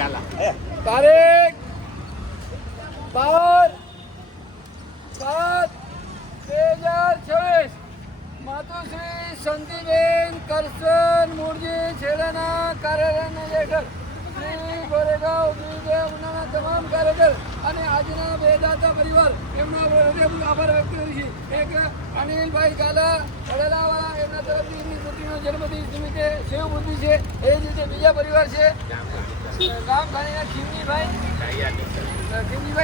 તારીખ 12/7/2026 માતુશ્રી સંતીબેન કરશન મૂળજી છેડાના કાર્યાલય હેઠળ શ્રી ગોરેગાંવ બીજેપ ઉનાના તમામ કાર્યકર અને આજના બેદાતા પરિવાર એમનો હૃદયપૂર્વક આભાર વ્યક્ત કરું છું. એક અનિલભાઈ કાલા વડેલાવાળા એમના તરફથી એમની પુત્રીનો જન્મદિન નિમિત્તે સેવ બુદ્ધિ છે. એ જ રીતે બીજા પરિવાર છે ગામ ખાણીના ખીમજીભાઈ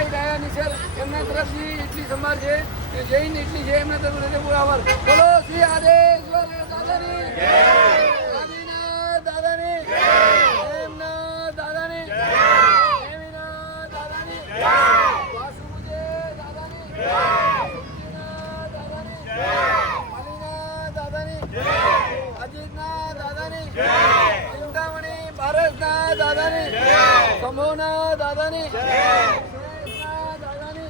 ડાયા નિસર એમના તરફથી ઇડલી સંભાર છે. જૈન ઇડલી છે એમના તરફ હૃદયપૂર્વક આભાર. બોલો શ્રી આદેશ્વર દાદાની આદિનાથ દાદાની એમના દાદાની એમના દાદાની વાસુદેવ દાદાની દાદાની મલિના દાદાની અજીતના દાદાની ચિંતામણી ભારતના દાદાની શંભુના દાદાની દાદાની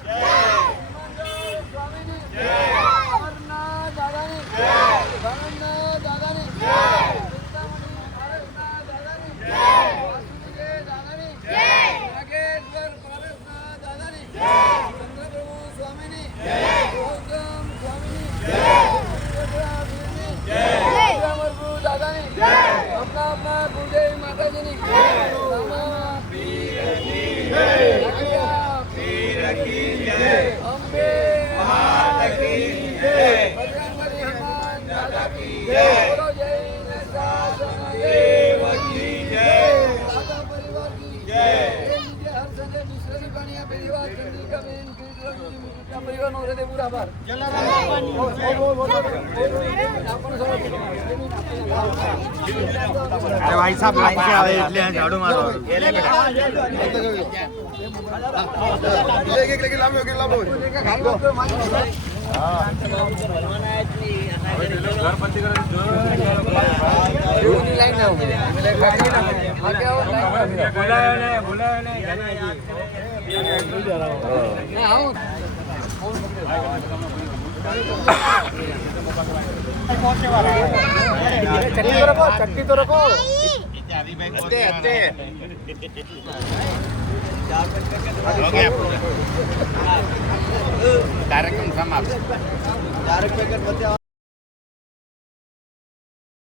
સ્વામીની અમરના દાદાની ભરતના દાદાની ચિંતામણી ભારતના દાદાની વાસુદેવ દાદાની નાગેશ્વર ભારતના દાદાની ચંદ્રપ્રભુ સ્વામીની ગૌતમ સ્વામીની અમરપ્રભુ દાદાની આપના કુલદેવી માતાજીની અંબે બજરંગબલી હનુમાન દાદા કી બોલો જૈન શાસન દેવ કી દાદા પરિવાર કી હરસંજય મિશ્રની પાણીયા પરિવાર ચંદ્રિકાબેન કીર્તન પરિવારનો હૃદયપૂર્વક આભાર. ભાઈ સાહેબ લાઈન से આવે એટલે ઝાડુ મારો चक्की तो रखो कार्यक्रम समाप्त.